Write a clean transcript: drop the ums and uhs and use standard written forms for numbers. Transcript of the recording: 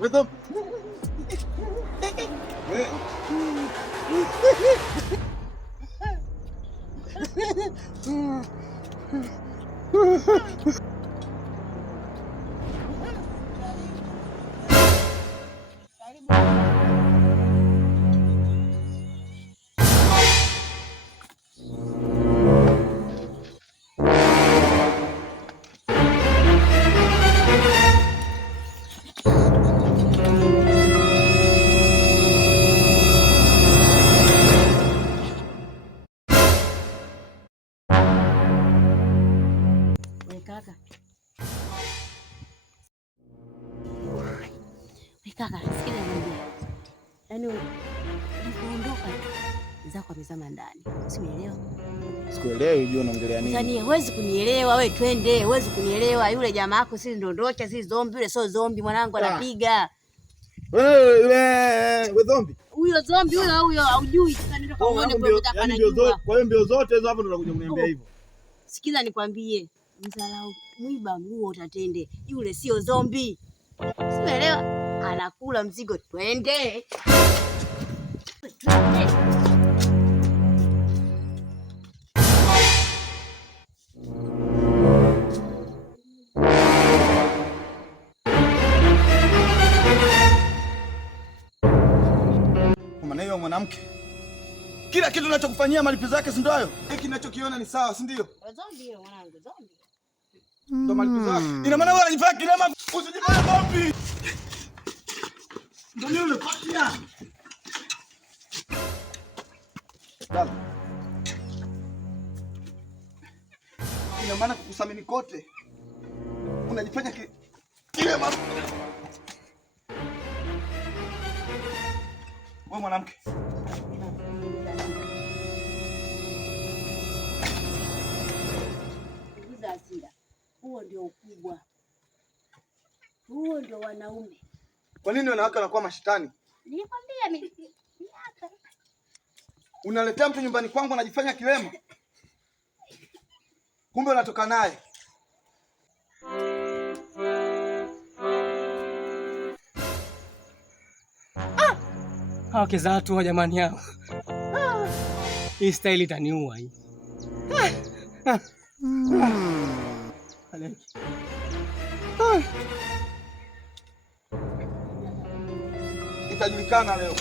Wewe kaka, sikia niambie. Yaani ulipoondoka zako amezama ndani. Usielewa? Sikuelewi unajua unaongelea nini? Yaani huwezi kunielewa wewe, twende, huwezi kunielewa. Yule jamaa yako si ndondocha, si zombi, yule sio zombi mwanangu anapiga. Wewe zombi. Huyo zombi huyo haujui tukaenda kaone kwa kutaka anajua. Kwa hiyo mbio zote hizo hapo ndo unakuja kuniambia hivyo. Sikiza nikwambie, mzalau mwiba nguo utatende. Yule sio zombi. Usielewa? Anakula mzigo, twende. Maana hiyo mwanamke kila kitu unachokufanyia malipizo zake si ndio hayo? Hiki ninachokiona ni sawa, si ndio? Zombi hiyo mwanangu, zombi. Ndio malipizo yake. Ina maana wewe unajifanya kilema, usijifanye zombi. Ndio yule patia. Dada. Ina maana kukusamini kote unajifanya kilema. Wewe mwanamke. Huo ndio ukubwa. Huo ndio wanaume. Kwa nini wanawake wanakuwa mashetani? Nilikwambia mimi. Unaletea mtu nyumbani kwangu anajifanya kilema. Kumbe unatoka naye. Wake za watu wa jamani hao. Hii style itaniua hii. Itajulikana leo.